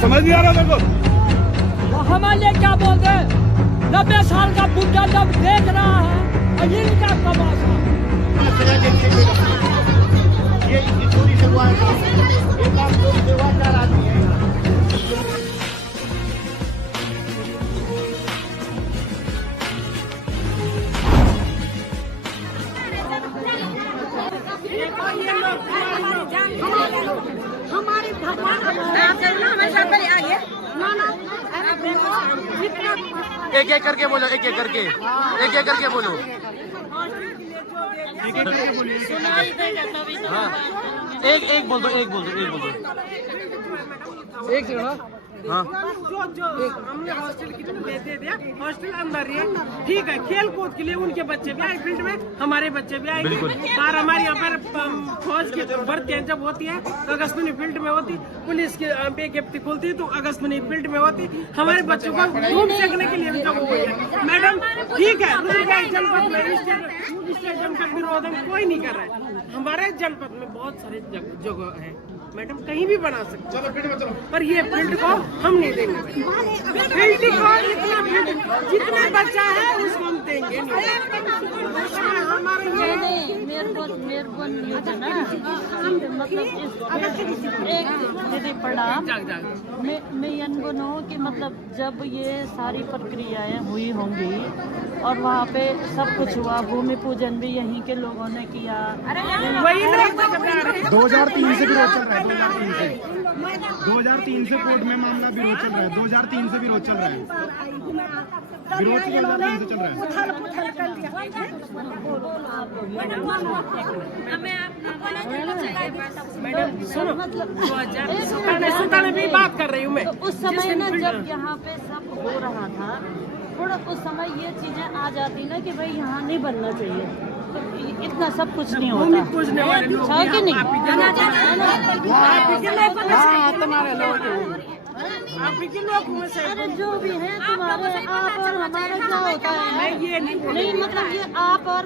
समझ नहीं आ रहा मेरे को। हमारे लिए क्या बोल रहे? 90 साल का बुढ़ा जब देख रहा है और इनका तमाशा। ये चोरी से हुआ है, ये काम चोरी से हुआ, 4 आदमी है यहाँ। हमारे भगवान एक एक करके बोलो, एक एक करके बोलो। हाँ, एक बोल दो। एक से हाँ, जो हमने हॉस्टल की दे दिया, हॉस्टल अंदर ही है, ठीक है। खेल कूद के लिए उनके बच्चे भी आए फील्ड में, हमारे बच्चे भी आएंगे। और हमारे यहाँ पर फौज की भर्तियाँ जब होती है तो अगस्तनी फील्ड में होती, पुलिस की विज्ञप्ति खुलती तो अगस्तनी फील्ड में होती। हमारे बच्चों को घूम सकने के लिए भी जब हुई है मैडम, ठीक है। जनपद में स्टेडियम का विरोध कोई नहीं कर रहा है। हमारे जनपद में बहुत सारे जगह है मैडम, कहीं भी बना सकते हैं, पर ये फील्ड को हम नहीं देंगे। फील्ड को जितने बच्चा है उसको हम देंगे नहीं। मेरे को ये है ना, मतलब एक दीदी प्रणाम। मैं ये बोलूँ कि मतलब जब ये सारी प्रक्रियाएं हुई होंगी और वहाँ पे सब कुछ हुआ, भूमि पूजन भी यहीं के लोगों ने किया। वही 2003 से विरोध चल रहा है, 2003 से कोर्ट में मामला विरोध चल रहा है, 2003 से विरोध चल रहा है, विरोध 2003 से चल रहा है। मैडम सुनो, मतलब सुल्तान भी बात कर रही हूँ मैं। तो उस समय ना जब यहाँ पे सब हो रहा था, थोड़ा उस समय ये चीजें आ जाती ना कि भाई यहाँ नहीं बनना चाहिए, तो इतना सब कुछ नहीं होता है कि नहीं। अरे जो भी है तुम्हारे आप और हमारा क्या होता है? नहीं मतलब ये आप और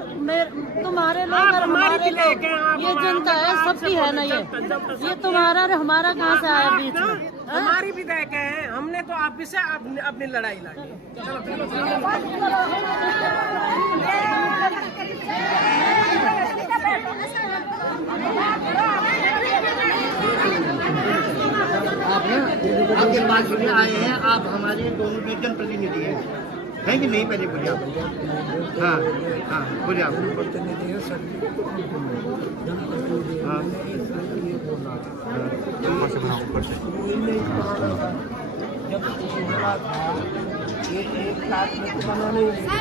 तुम्हारे लोग और हमारे लोग, ये जनता है, सबकी है ना। ये तुम्हारा और हमारा कहाँ से आया बीच में? हमारी विधायक है, हमने तो आप से अपनी लड़ाई लड़ी। आपके पास में आए हैं, आप हमारे दोनों के जनप्रतिनिधि हैं, है कि नहीं? पहले बोलिए आप। हाँ बोलिए आप।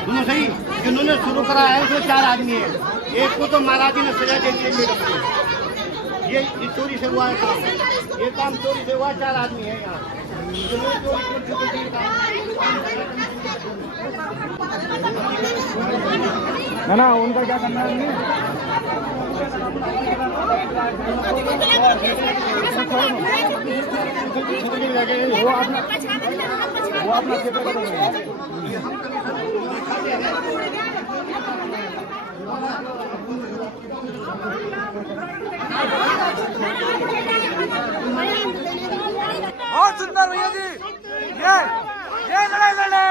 दोनों सही, जिन्होंने शुरू करा है जो 4 आदमी है, एक को तो महाराज ने सजा दे दी मैडम को। ये चोरी से हुआ है काम, ये काम चोरी से हुआ, 4 आदमी है यहाँ। ना उनका क्या करना है? वो अपना क्षेत्र बहुत सुंदर भैया जी, ये लड़ाई लड़े,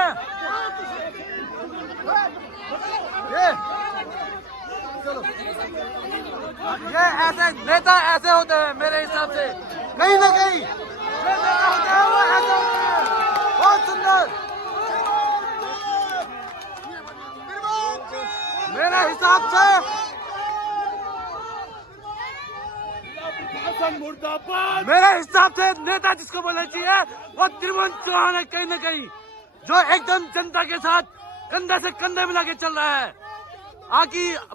ये ऐसे नेता ऐसे होते हैं मेरे हिसाब से, कहीं ना कहीं जो नेता होते हैं वो ऐसे होते हैं। बहुत सुंदर, मेरे हिसाब से नेता जिसको बोलना चाहिए वो त्रिभुवन चौहान है, कहीं ना कहीं जो एकदम जनता के साथ कंधे से कंधे मिला के चल रहा है।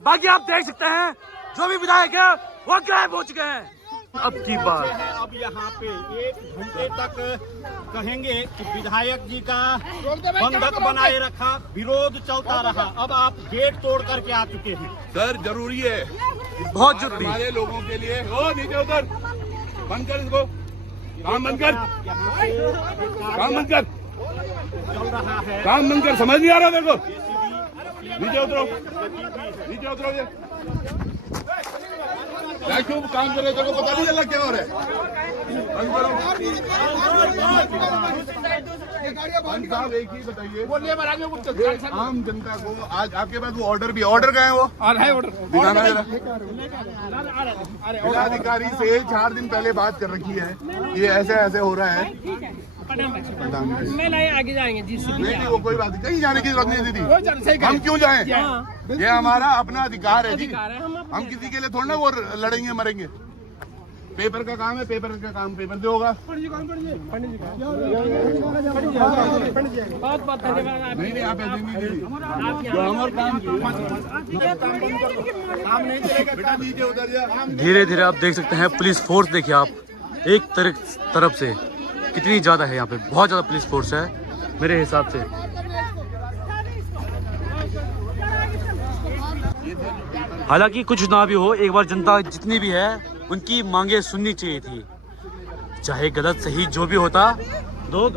बाकी आप देख सकते हैं जो भी विधायक है वो गायब हो चुके हैं। अब की बात, अब यहाँ पे 1 घंटे तक कहेंगे कि विधायक जी का बंधक बनाए रखा, विरोध चलता रहा। अब आप गेट तोड़ करके आ चुके हैं। सर जरूरी है, बहुत जरूरी हमारे लोगों के लिए। ओ नीचे उतर, बंद कर इसको, काम बंद कर, काम बंद कर, चल रहा है काम बंद कर। समझ नहीं आ रहा मेरे को। नीचे उतरो, नीचे उतरो। क्या क्यों काम कर रहे थे, पता नहीं चला क्या हो रहा है। साहब एक ही बताइए, आम जनता को आज आपके पास वो ऑर्डर भी, ऑर्डर गए वो दिखाना जरा। जिलाधिकारी से 4 दिन पहले बात कर रखी है, ये ऐसे ऐसे हो रहा है। मैं लाए आगे जाएंगे जी। नहीं वो कोई बात नहीं, कहीं जाने की जरूरत नहीं दीदी, हम क्यों जाएं? ये हमारा अपना अधिकार है जी, हम किसी के लिए थोड़ा ना वो लड़ेंगे मरेंगे। पेपर का काम है, पेपर का काम पेपर से होगा। बहुत बहुत धन्यवाद। नहीं आप ऐसे नहीं दीदी, जो हमारा काम नहीं चलेगा, बेटा नीचे उतर जा। धीरे धीरे आप देख सकते हैं पुलिस फोर्स, देखिए आप एक तरफ से कितनी ज्यादा है, यहाँ पे बहुत ज्यादा पुलिस फोर्स है मेरे हिसाब से। हालांकि कुछ ना भी हो, एक बार जनता जितनी भी है उनकी मांगे सुननी चाहिए थी, चाहे गलत सही जो भी होता। 2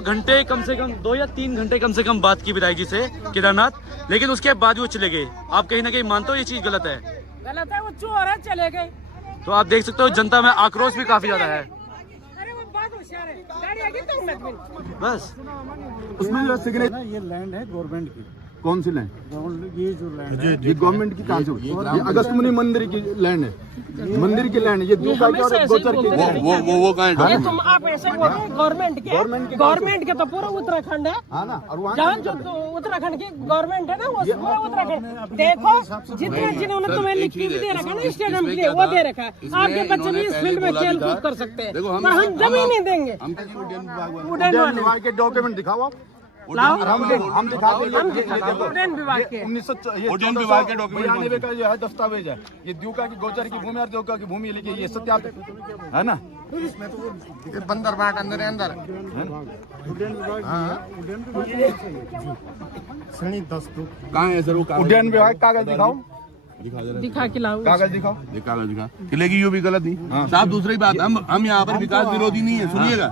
घंटे कम से कम 2 या 3 घंटे कम से कम बात की विधायक जी से केदारनाथ, लेकिन उसके बाद वो चले गए। आप कहीं ना कहीं मानते हो ये चीज गलत है? गलत है, वो चोर है, चले गए। तो आप देख सकते हो जनता में आक्रोश भी काफी ज्यादा है। अरे वो बहुत होशियार है, गाड़ी आगे तो मत बस उसमें जो सिग्नेचर, ये लैंड है गवर्नमेंट की। कौन सी लैंड? ये जो लैंड है ये गवर्नमेंट की कहाँ से हुई? ये अगस्त्यमुनि मंदिर की लैंड है, मंदिर की लैंड है। ये दो का और गोचर की वो कहाँ है? तुम आप ऐसे बोल रहे हो गवर्नमेंट के तो पूरा उत्तराखंड है। हाँ ना, और वहाँ जहाँ जो उत्तराखंड की गवर्नमेंट है ना, वो पूरा उत्तराखंड। देखो जितने जिन्होंने तुम्हें लिख के भी दे रखा ना स्टेडियम के लिए, वो दे रखा है। आपके बच्चे भी इस फील्ड में खेल कूद कर सकते हैं, पर हम जमीन नहीं देंगे। उद्यान विभाग के डॉक्यूमेंट दिखाओ आप। हम दिखा देंगे। उद्यान विभाग के 1900 विभाग के डॉक्यूमेंट का जो है दस्तावेज है, ये द्यूका की गोचर की भूमि और द्यूका की भूमि लिखी, ये सत्यापित है ना। बंदर बाट अंदर अंदर कहाँ है सर वो कागज? उद्यान विभाग कागज दिखाओ, दिखा के लाऊं। कागज दिखाओ। कागज दिखा किलेगी, यो भी गलत नहीं साहब। दूसरी बात, हम यहाँ पर विकास विरोधी नहीं है, सुनिएगा।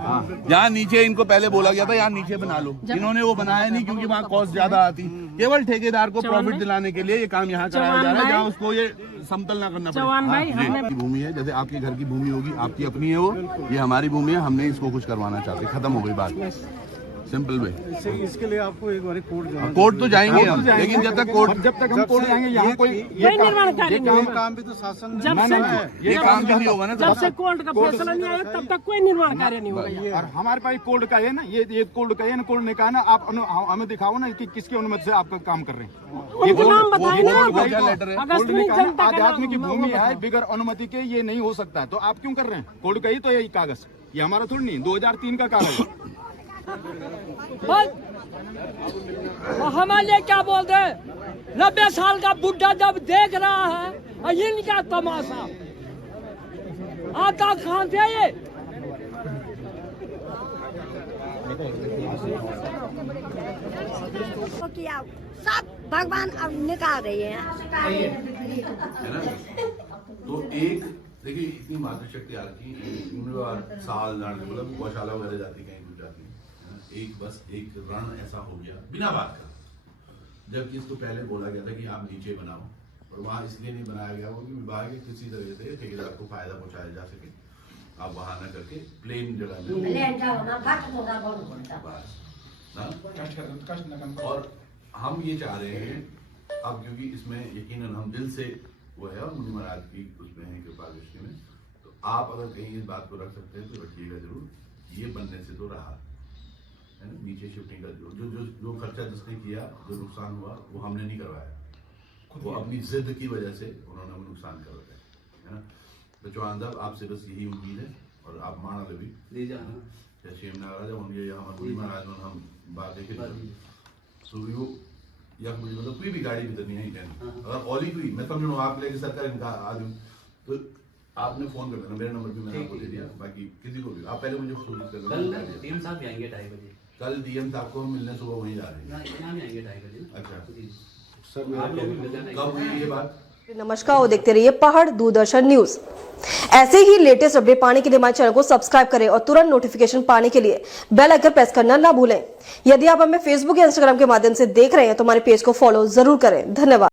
यहाँ नीचे इनको पहले बोला गया था यहाँ नीचे बना लो, इन्होंने वो बनाया नहीं क्योंकि वहाँ कॉस्ट ज्यादा आती। केवल ठेकेदार को प्रॉफिट दिलाने के लिए ये काम यहाँ कराया जा रहा है, जहाँ उसको ये समतल ना करना पड़े। भूमि है, जैसे आपके घर की भूमि होगी, आपकी अपनी है वो, ये हमारी भूमि है, हमने इसको कुछ करवाना चाहते, खत्म हो गई बात, सिंपल वे। इसके लिए आपको एक बार कोर्ट तो जाएंगे हम, लेकिन जब तक हम कोर्ट जाएंगे, यहाँ कोई निर्माण कार्य काम भी तो शासन ये काम भी नहीं होगा ना। जब से कोर्ट का फैसला नहीं आया तब तक कोई निर्माण कार्य नहीं होगा। और हमारे पास कोर्ट का है ना, ये कोर्ट का है ना, कोर्ट ने कहा ना आप हमें दिखाओ ना कि किसकी अनुमति से आपका काम कर रहे हैं। उनके नाम बताए ना। कोर्ट ने कहा आध्यात्म की भूमि है, बिगर अनुमति के ये नहीं हो सकता है, तो आप क्यों कर रहे हैं? कोर्ट का ही तो यही कागज, ये हमारा थोड़ी नहीं, 2003 का कागज है। हमारे क्या बोलते हैं, 90 साल का बुढ़ा जब देख रहा है और इनका तमाशा आता कहाँ से ये? किया सब भगवान अब निकाल रही है। तो एक देखिए, इतनी मातृशक्ति आती है, साल मतलब गौशाला वगैरह जाती कहीं दूर जाती है, एक बस एक रण ऐसा हो गया बिना बात का, जबकि इसको पहले बोला गया था कि आप नीचे बनाओ, और वहाँ इसलिए नहीं बनाया गया वो कि विभाग के किसी तरह से ठेकेदार को फायदा पहुंचाया जा सके, आप वहाँ न करके प्लेन जगह में। और हम ये चाह रहे हैं अब, क्योंकि इसमें यकीनन हम दिल से वो है और मुनि महाराज की उसमें है कृपा दृष्टि में, तो आप अगर कहीं इस बात को रख सकते हैं तो रखिएगा जरूर। ये बनने से तो रहा है ना, नीचे शिफ्टिंग का जो खर्चा जिसने किया, जो नुकसान हुआ वो हमने नहीं करवाया, वो अपनी जिद की वजह से उन्होंने हमें नुकसान करवाया है ना। तो चौहान साहब आपसे बस यही उम्मीद है, और आप माना भी शेम नागराज होंगे या मुनि महाराज हम बात देखे या मतलब कोई भी गाड़ी भी करनी है अगर ओली कोई मैं समझ रहा आप लेके सरकार इनका आदमी, तो आपने फोन कर देना, मेरा नंबर भी मैंने आपको दे दिया, बाकी किसी को भी आप पहले मुझे सूचित कर देना। कल डीएम साहब भी आएंगे 2:30 बजे। कल डीएम साहब को मिलने सुबह वहीं जा रहे हैं। यहाँ भी आएंगे 2:30 बजे। अच्छा सर, आप लोग भी मिल जाना। कब हुई ये बात? नमस्कार, और देखते रहिए पहाड़ दूरदर्शन न्यूज। ऐसे ही लेटेस्ट अपडेट पाने के लिए हमारे चैनल को सब्सक्राइब करें और तुरंत नोटिफिकेशन पाने के लिए बेल आइकन प्रेस करना ना भूलें। यदि आप हमें फेसबुक या इंस्टाग्राम के माध्यम से देख रहे हैं तो हमारे पेज को फॉलो जरूर करें। धन्यवाद।